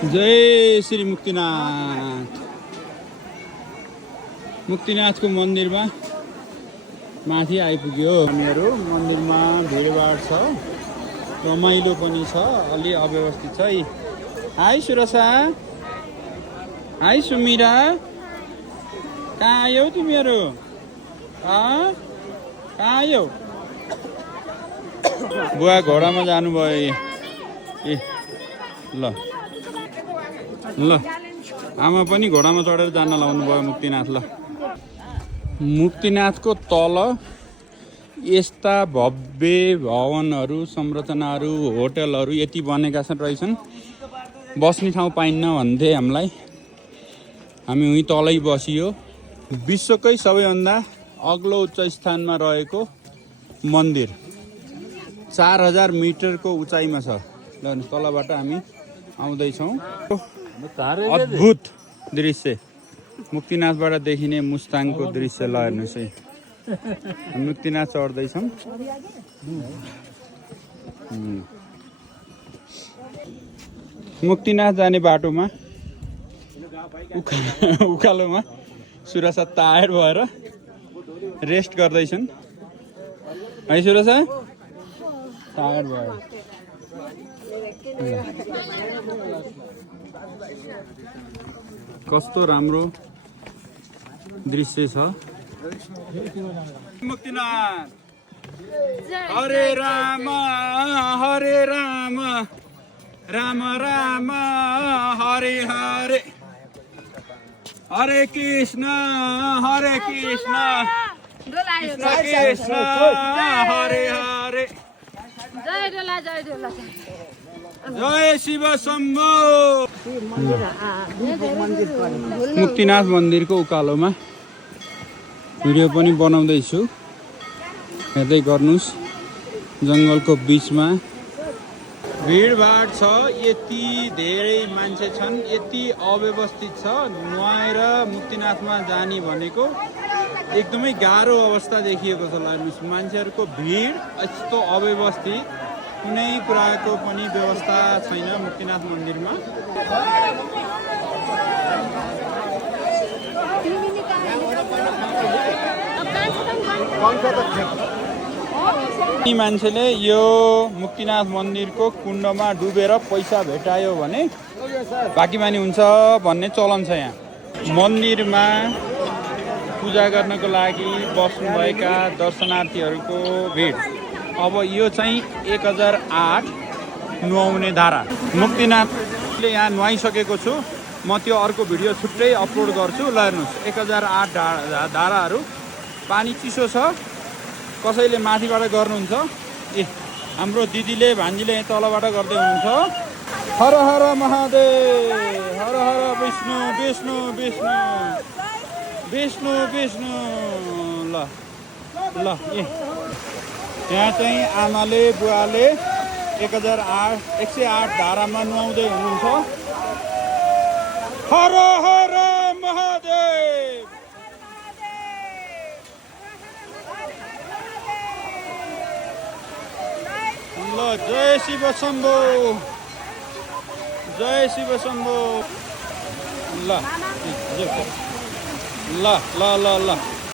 जय श्री मुक्तिनाथ। मुक्तिनाथको मन्दिरमा माथि आइपुग्यो। हामीहरू मन्दिरमा भिडभाड छ, रमाइलो पनि छ, अलि अव्यवस्थित छ। हाई सुरसा, हाई सुमिरा, कहाँ आयौ तिमीहरू? कहाँ आयौ? बुवा घोडामा जानुभयो। ए ल ल आमा पनि घोडामा चढेर जान लाउनु भयो मुक्तिनाथ। ल मुक्तिनाथको तल यस्ता भव्य भवनहरू, संरचनाहरू, होटलहरू यति बनेका रहेछन्। बस्ने ठाउँ पाइन्न भन्थे हामीलाई। हामी उहीँ तलै बसियो। विश्वकै सबैभन्दा अग्लो उच्च स्थानमा रहेको मन्दिर 4000 मिटरको उचाइमा छ। ल तलबाट हामी आउँदैछौँ। अद्भुत दृश्य, मुक्तिनाथबाट देखिने मुस्ताङको दृश्य। ल हेर्नुहोस् है, मुक्तिनाथ चढ्दैछौँ। मुक्तिनाथ जाने बाटोमा उकालोमा सुरसा टायर्ड भएर रेस्ट गर्दैछन् है। सुरसा टायर्ड भयो। कस्तो राम्रो दृश्य छ। मुक्तिनाथ हरे राम हरे राम राम राम हरे हरे, हरे कृष्ण कृष्ण कृष्ण हरे हरे, जय शिव शम्भो। मुक्तिनाथ मन्दिरको उकालोमा भिडियो पनि बनाउँदैछु, हेर्दै गर्नुहोस्। जङ्गलको बिचमा भिडभाड छ, यति धेरै मान्छे छन्, यति अव्यवस्थित छ। नुहाएर मुक्तिनाथमा जाने भनेको एकदमै गाह्रो अवस्था देखिएको छ। हेर्नुहोस्, मान्छेहरूको भिड, यस्तो अव्यवस्थित, कुनै कुराको पनि व्यवस्था छैन मुक्तिनाथ मन्दिरमा। मान्छेले यो मुक्तिनाथ मन्दिरको कुण्डमा डुबेर पैसा भेटायो भने बाँकी हुन्छ भन्ने चलन छ। यहाँ मन्दिरमा पूजा गर्नको लागि बस्नुभएका दर्शनार्थीहरूको भिड। अब यो चाहिँ 1008 नुहाउने धारा। मुक्तिनाथले यहाँ नुहाइसकेको छु म, त्यो अर्को भिडियो छुट्टै अपलोड गर्छु। ल हेर्नुहोस्, 1008 धाराहरू। पानी चिसो छ, कसैले माथिबाट गर्नुहुन्छ। ए हाम्रो दिदीले भान्जीले तलबाट गर्दै हुनुहुन्छ। हर हर महादेव, हर हर विष्णु विष्णु विष्णु विष्णु विष्णु। ल ल ए यहाँ चाहिँ आमाले बुवाले 108 धारामा नुहाउँदै हुनुहुन्छ। हर हर महादेव। ल जय शिव शम्भो, जय शिव शम्भो। ल ल ल ल ल।